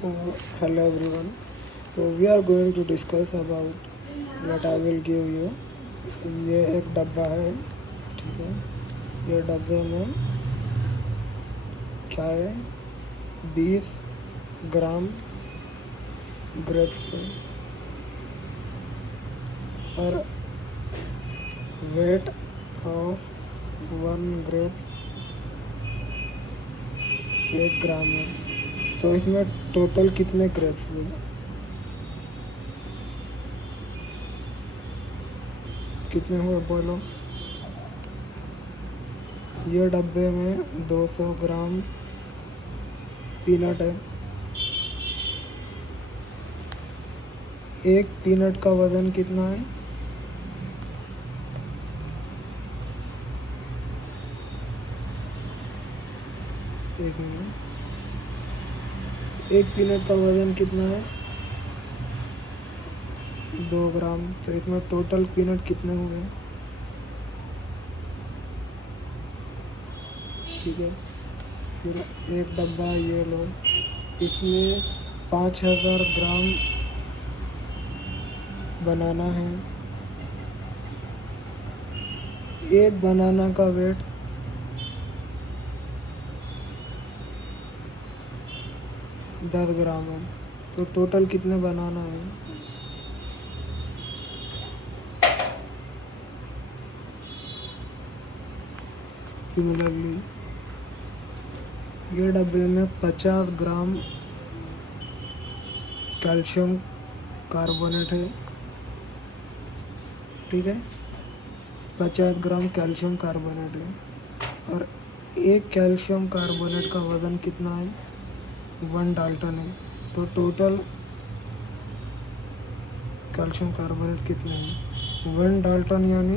So, hello everyone. So, we are going to discuss about what I will give you. ये एक डब्बा है, ठीक है। ये डब्बे में क्या है? 20 ग्राम ग्रेप्स है और वेट ऑफ 1 ग्रेप 1 ग्राम है। तो इसमें टोटल कितने ग्रेप्स हुए? कितने हुए बोलो। ये डब्बे में 200 ग्राम पीनट है। एक पीनट का वज़न कितना है? एक मिनट। एक पीनट का वज़न कितना है? 2 ग्राम। तो इसमें टोटल पीनट कितने हुए? ठीक है। फिर एक डब्बा ये लो, इसमें 5000 ग्राम बनाना है। एक बनाना का वेट 10 ग्राम है। तो टोटल कितने बनाना है? सिमिलरली ये डब्बे में 50 ग्राम कैल्शियम कार्बोनेट है, ठीक है। 50 ग्राम कैल्शियम कार्बोनेट है और एक कैल्शियम कार्बोनेट का वज़न कितना है? 1 डाल्टन है। तो टोटल कैल्शियम कार्बोनेट कितने हैं? 1 डाल्टन यानी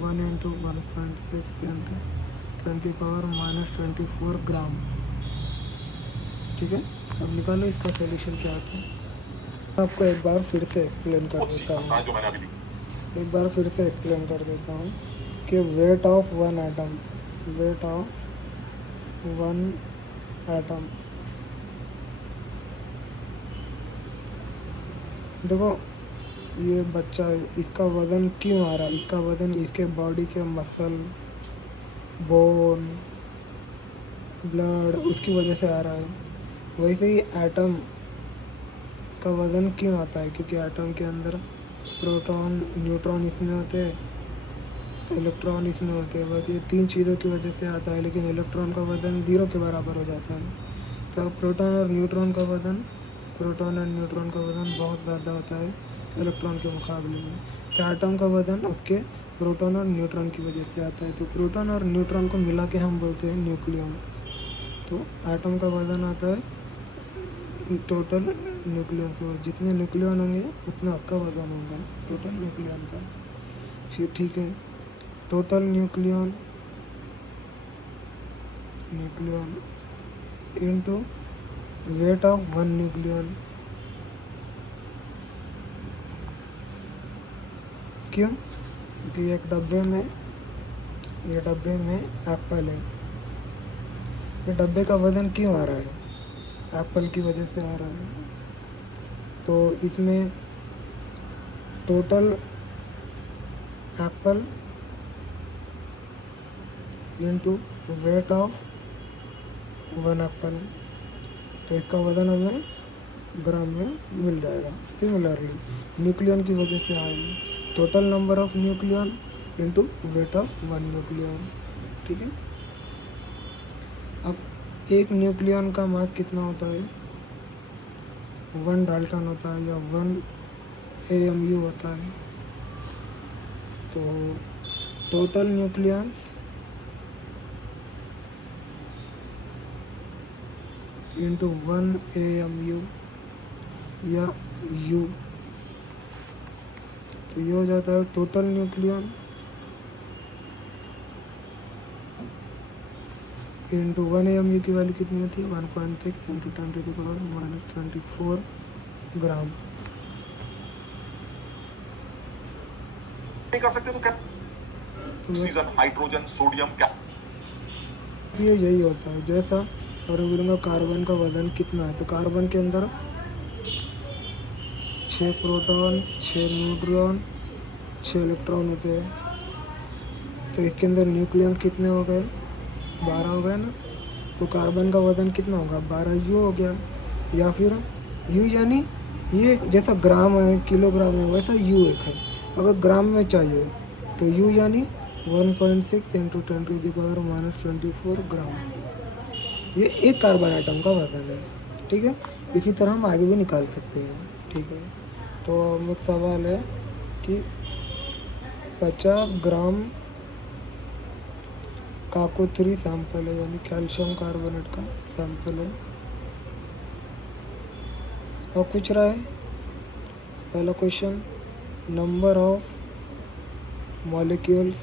1 इंटू 1.6 इंटू 10⁻⁻24 ग्राम, ठीक है। अब निकालो इसका सॉल्यूशन क्या आता है। आपको एक बार फिर से एक्सप्लेन कर देता हूँ। एक बार फिर से एक्सप्लेन कर देता हूँ कि weight of 1 atom, weight of 1 atom, देखो ये बच्चा है, इसका वज़न क्यों आ रहा है? इसका वज़न इसके बॉडी के मसल, बोन, ब्लड उसकी वजह से आ रहा है। वैसे ही एटम का वज़न क्यों आता है? क्योंकि एटम के अंदर प्रोटॉन न्यूट्रॉन इसमें होते हैं, इलेक्ट्रॉन इसमें होते हैं। बस ये 3 चीज़ों की वजह से आता है। लेकिन इलेक्ट्रॉन का वज़न 0 के बराबर हो जाता है। तो प्रोटॉन और न्यूट्रॉन का वज़न बहुत ज़्यादा होता है इलेक्ट्रॉन के मुकाबले में। तो एटम का वज़न उसके प्रोटॉन और न्यूट्रॉन की वजह से आता है। तो प्रोटॉन और न्यूट्रॉन को मिला के हम बोलते हैं न्यूक्लियन। तो एटम का वज़न आता है टोटल न्यूक्लियन को, जितने न्यूक्लियन होंगे उतना उसका वज़न होगा टोटल न्यूक्लियन का। फिर ठीक है, total nucleon into weight of 1 nucleon. क्यों? क्योंकि ये डब्बे में एप्पल है। ये डब्बे का वज़न क्यों आ रहा है? एप्पल की वजह से आ रहा है। तो इसमें total Apple into weight of 1 Apple, तो इसका वज़न हमें ग्राम में मिल जाएगा। सिमिलरली न्यूक्लियन की वजह से आएगी total number of nucleon into weight of 1 nucleon, ठीक है। अब एक न्यूक्लियन का मास कितना होता है? 1 डाल्टन होता है या 1 AMU होता है। तो टोटल न्यूक्लियंस इंटू 1 AMU या U, तो ये हो जाता है टोटल न्यूक्लियन इंटू 1 AMU की वैल्यू कितनी होती है? 1.6 इंटू 10⁻⁻24 ग्राम। नहीं कर सकते तो क्या? ऑक्सीजन, हाइड्रोजन, सोडियम, क्या? ये यही होता है। जैसा और मैं बोलूँगा कार्बन का वजन कितना है, तो कार्बन के अंदर 6 प्रोटॉन, 6 न्यूट्रॉन, 6 इलेक्ट्रॉन होते हैं। तो इसके अंदर न्यूक्लियस कितने हो गए, 12 हो गए ना। तो कार्बन का वजन कितना होगा, 12 यू हो गया। या फिर यू यानी ये जैसा ग्राम है, किलोग्राम है, वैसा यू एक है। अगर ग्राम में चाहिए तो यू यानी 1.6 × 10⁻⁻24 ग्राम। ये एक कार्बन आइटम का वजन है। ठीक है, इसी तरह हम आगे भी निकाल सकते हैं। ठीक है, तो अब एक सवाल है कि 50 ग्राम काको-3 सैंपल है, यानी कैल्शियम कार्बोनेट का सैंपल है। और पूछ रहा है पहला क्वेश्चन, नंबर ऑफ मॉलिक्यूल्स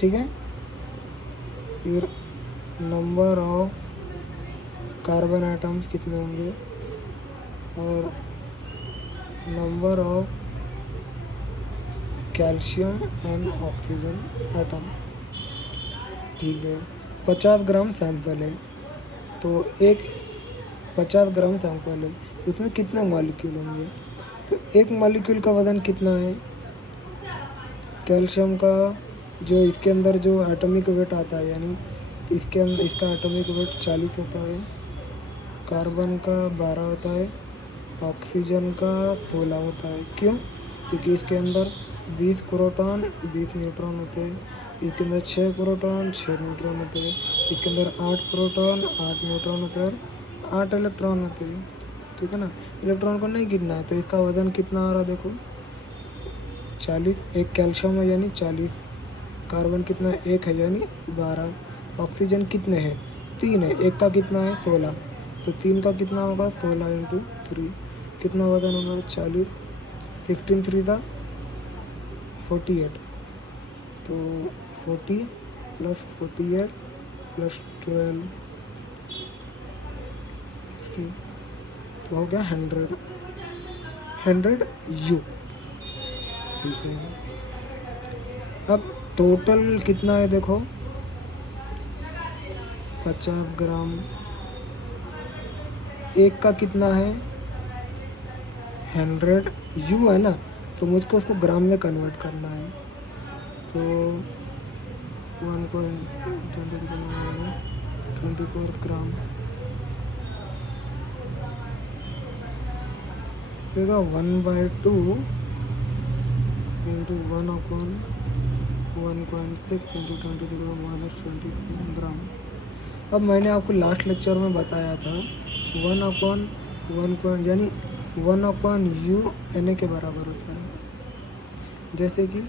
ठीक है, फिर नंबर ऑफ कार्बन आइटम्स कितने होंगे, और number of calcium and oxygen atom. ठीक है, 50 ग्राम सैंपल है, तो एक 50 ग्राम सैंपल है, उसमें कितने मॉलिक्यूल होंगे। तो एक मॉलिक्यूल का वजन कितना है, कैल्शियम का जो इसके अंदर जो एटॉमिक वेट आता है, यानी इसके अंदर इसका एटॉमिक वेट 40 होता है, कार्बन का 12 होता है, ऑक्सीजन का 16 होता है। क्यों, क्योंकि इसके अंदर 20 प्रोटॉन 20 न्यूट्रॉन होते हैं, इसके अंदर 6 प्रोटॉन 6 न्यूट्रॉन होते हैं, इसके अंदर 8 प्रोटॉन 8 न्यूट्रॉन होते हैं, 8 इलेक्ट्रॉन होते हैं। ठीक है ना, इलेक्ट्रॉन को नहीं गिनना है, तो इसका वजन कितना आ रहा देखो, 40। एक कैल्शियम है यानी 40, कार्बन कितना है, 1 है यानी 12, ऑक्सीजन कितने हैं, 3 है, एक का कितना है 16, तो 3 का कितना होगा 16 × 3, कितना वजन होगा 40, 16 3 था 48, तो 40 + 48 + 12 तो हो गया 100 यू। ठीक है, अब टोटल कितना है देखो, 50 ग्राम, एक का कितना है 100 यू है ना, तो मुझको उसको ग्राम में कन्वर्ट करना है। तो 1.24 ग्राम देगा, 1/2 × 1/1.6 × 10⁻⁻24 ग्राम। अब मैंने आपको लास्ट लेक्चर में बताया था 1/1 यानी 1/u Na के बराबर होता है। जैसे कि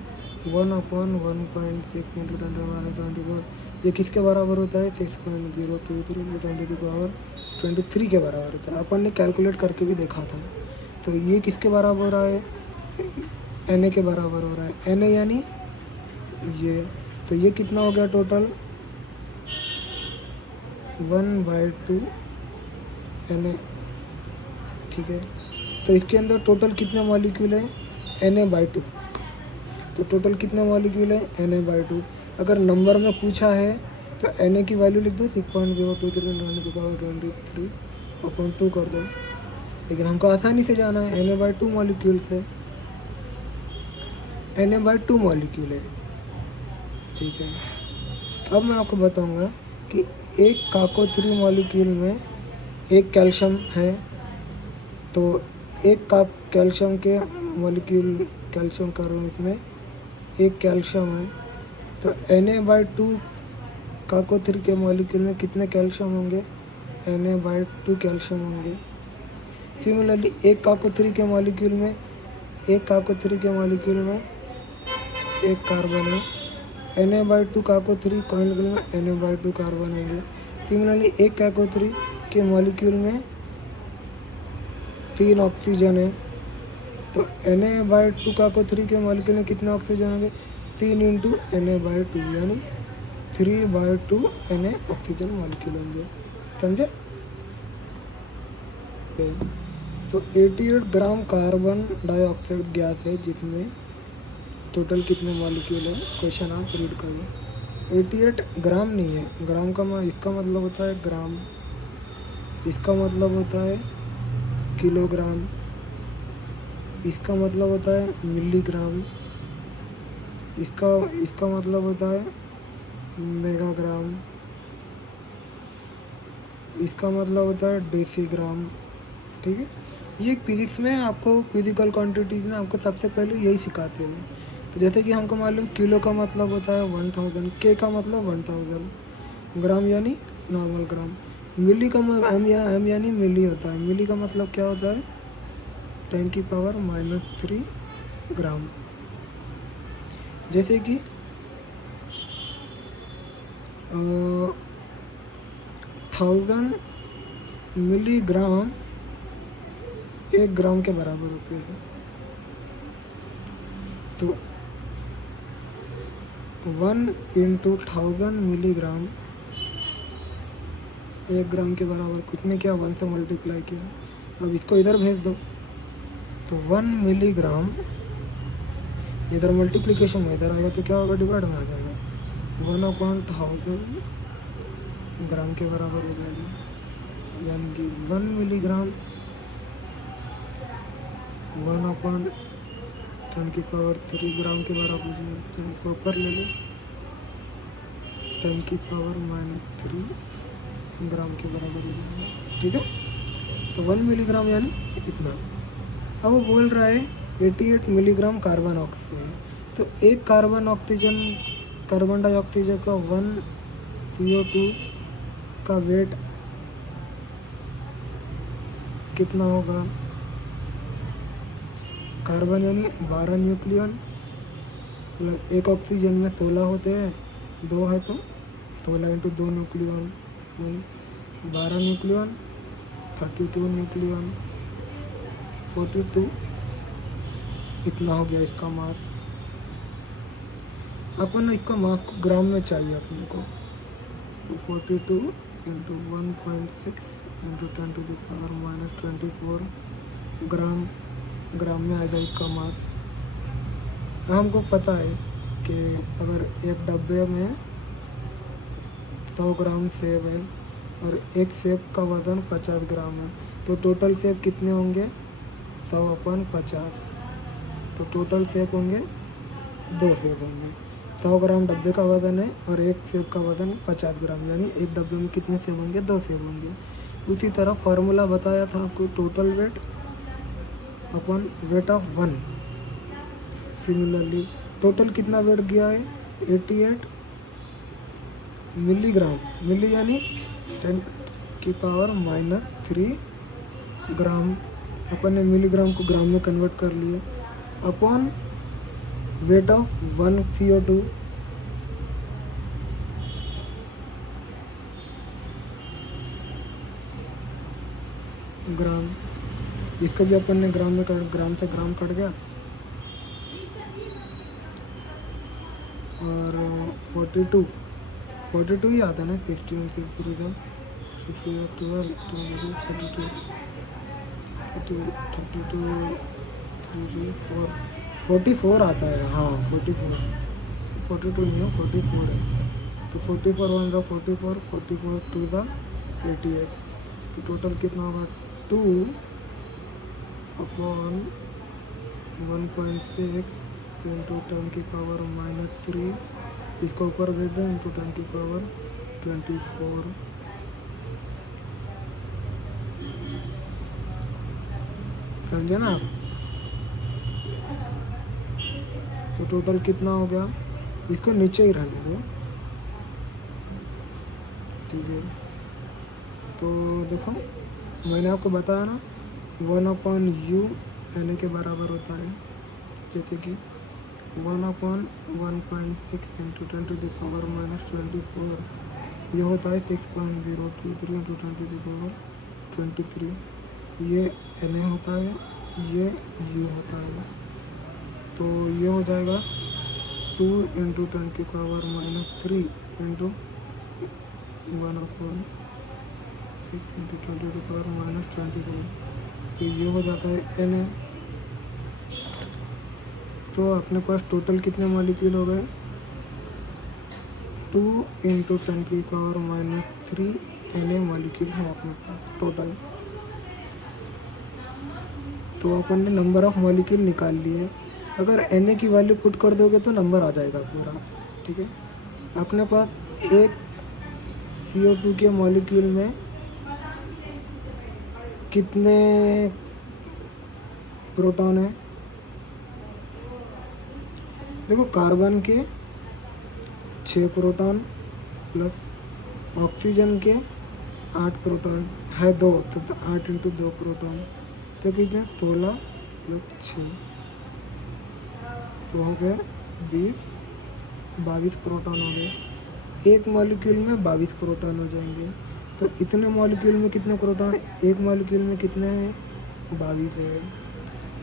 1/1.6 × 10⁻24 ये किसके बराबर होता है, 6.023 × 10⁻23 के बराबर होता है। अपन ने कैलकुलेट करके भी देखा था। तो ये किसके बराबर हो रहा है, Na के बराबर हो रहा है। Na यानी ये, तो ये कितना हो गया टोटल 1/2 Na। ठीक है, तो इसके अंदर टोटल कितने मॉलिक्यूल है, Na/2। तो टोटल कितने मॉलिक्यूल है, Na/2। अगर नंबर में पूछा है तो Na की वैल्यू लिख दो 6.023 कर दो, लेकिन हमको आसानी से जाना है, Na/2 मॉलिक्यूल से, Na/2 मॉलिक्यूल है। ठीक है, अब मैं आपको बताऊंगा कि एक काको-3 मॉलिक्यूल में एक कैल्शियम है, तो एक कैल्शियम के मॉलिक्यूल, कैल्शियम कार्बन, इसमें एक कैल्शियम है, तो Na/2 काको-3 के मॉलिक्यूल में कितने कैल्शियम होंगे, Na/2 कैल्शियम होंगे। सिमिलरली एक काको-3 के मॉलिक्यूल में एक कार्बन है, Na/2 काको-3 मॉलिक्यूल में Na/2 कार्बन होंगे। सिमिलरली एक काको-3 के मॉलिक्यूल में 3 ऑक्सीजन है, तो Na/2 काको-3 के मॉलिक्यूल में कितने ऑक्सीजन होंगे, 3 × Na/2 यानी 3/2 Na ऑक्सीजन मॉलिक्यूल होंगे। समझे। तो 88 ग्राम कार्बन डाइऑक्साइड गैस है, जिसमें टोटल कितने मॉलिक्यूल है। क्वेश्चन आप रीड करो। 88 ग्राम नहीं है, ग्राम का इसका मतलब होता है ग्राम, इसका मतलब होता है किलोग्राम, इसका मतलब होता है मिलीग्राम, इसका इसका मतलब होता है मेगाग्राम, इसका मतलब होता है डेसीग्राम। ठीक है, ये फिजिक्स में आपको फिजिकल क्वांटिटीज़ में आपको सबसे पहले यही सिखाते हैं। तो जैसे कि हमको मालूम किलो का मतलब होता है 1000, के का मतलब 1000, ग्राम यानी नॉर्मल ग्राम, मिली का एम यानी मिली होता है, मिली का मतलब क्या होता है 10⁻³ ग्राम। जैसे कि 1000 मिलीग्राम 1 ग्राम के बराबर होते हैं। तो 1 × 1000 मिलीग्राम 1 ग्राम के बराबर, कुछ ने क्या 1 से मल्टीप्लाई किया, अब इसको इधर भेज दो तो 1 मिलीग्राम इधर मल्टीप्लिकेशन में इधर आएगा तो क्या होगा, डिवाइड में आ जाएगा, 1/1000 ग्राम के बराबर हो जाएगा। यानी कि 1 मिलीग्राम 1/10³ ग्राम के बराबर हो जाएगा। तो इसको ऊपर ले लो, 10⁻³ ग्राम के बराबर हो जाएगा। ठीक है, तो 1 मिलीग्राम यानी इतना। अब वो बोल रहा है 88 मिलीग्राम कार्बन ऑक्सीजन, तो एक कार्बन डाइऑक्साइड का 1 CO2 का वेट कितना होगा, कार्बन यानी 12 न्यूक्लियन, मतलब एक ऑक्सीजन में 16 होते हैं, 2 है तो 16 × 2 न्यूक्लियन यानी 12 न्यूक्लियन, 32 न्यूक्लियन, 42, इतना हो गया इसका मास। अपन इसका मास को ग्राम में चाहिए अपने को, तो 42 × 1.6 × 10⁻⁻24 ग्राम में आएगा इसका मास। हमको पता है कि अगर एक डब्बे में 100 ग्राम सेब है और एक सेब का वज़न 50 ग्राम है, तो टोटल सेब कितने होंगे 100/50, तो टोटल सेब होंगे 2 सेब होंगे। 100 ग्राम डब्बे का वज़न है और एक सेब का वज़न 50 ग्राम, यानी एक डब्बे में कितने सेब होंगे, 2 सेब होंगे। उसी तरह फार्मूला बताया था आपको, total weight upon weight of 1। Similarly total कितना वेट गया है 88 मिलीग्राम, मिली यानी 10⁻³ ग्राम, अपन ने मिलीग्राम को ग्राम में कन्वर्ट कर लिया, अपॉन वेट ऑफ 1 CO2 ग्राम, इसका भी अपन ने ग्राम में ग्राम से ग्राम कट गया, और 42 ही आता है ना, 16 6 3 12 32 44 आता है। हाँ 42 नहीं है, 44 है। तो 44 1 × 44, 44 2 × 88, तो टोटल कितना होगा 2/1.6 × 10⁻⁻3, इसको ऊपर भेज दो, × 10⁻24। समझे ना आप? तो टोटल कितना हो गया, इसको नीचे ही रहने दो। ठीक है, तो देखो मैंने आपको बताया ना 1/U Na के बराबर होता है, जैसे कि 1/1.6 × 10⁻⁻24, ये होता है 6.023 × 10⁻23, ये Na होता है, ये U होता है, तो ये हो जाएगा 2 × 10⁻³ × 1/6 × 10⁻24, तो ये हो जाता है Na। तो अपने पास टोटल कितने मॉलिक्यूल हो गए, 2 इंटू 10⁻³ Na मॉलिक्यूल है अपने पास टोटल। तो अपन ने नंबर ऑफ मॉलिक्यूल निकाल लिए। अगर Na की वैल्यू पुट कर दोगे तो नंबर आ जाएगा पूरा, ठीक है। अपने पास एक CO2 के मॉलिक्यूल में कितने प्रोटॉन है? देखो, कार्बन के 6 प्रोटॉन प्लस ऑक्सीजन के 8 प्रोटॉन है 2, तो 8 इंटू 2 प्रोटॉन, तो कितने 16 प्लस 6, तो हो गए 22 प्रोटॉन हो गए। एक मॉलिक्यूल में 22 प्रोटॉन हो जाएंगे। तो इतने मॉलिक्यूल में कितने प्रोटॉन? एक मॉलिक्यूल में कितने हैं? 22 है।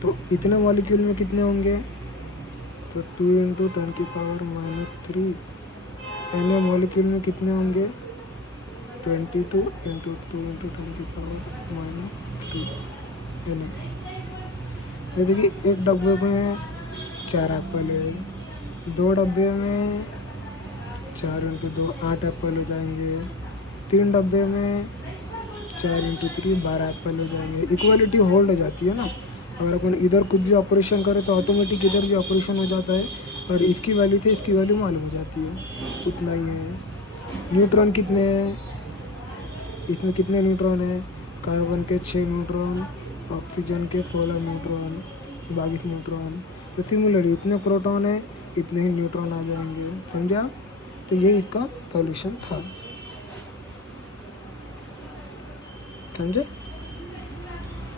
तो इतने मॉलिक्यूल में कितने होंगे? तो 2 इंटू 10⁻³ Na मॉलिक्यूल में कितने होंगे? 22 इंटू 2 इंटू 10⁻³ Na। जैसे कि एक डब्बे में 4 एप्पल है, 2 डब्बे में 4 इंटू 2 8 एप्पल हो जाएंगे, 3 डब्बे में 4 इंटू 3 12 एप्पल हो जाएंगे। इक्वालिटी होल्ड हो जाती है ना। अगर अपन इधर कुछ भी ऑपरेशन करें तो ऑटोमेटिक इधर भी ऑपरेशन हो जाता है, और इसकी वैल्यू से इसकी वैल्यू मालूम हो जाती है। उतना ही है। न्यूट्रॉन कितने हैं? इसमें कितने न्यूट्रॉन हैं? कार्बन के 6 न्यूट्रॉन, ऑक्सीजन के 16 न्यूट्रॉन, 22 न्यूट्रॉन। तो सिमिलरली इतने प्रोटॉन है, इतने ही न्यूट्रॉन आ जाएंगे। समझा? तो ये इसका सॉल्यूशन था। समझे?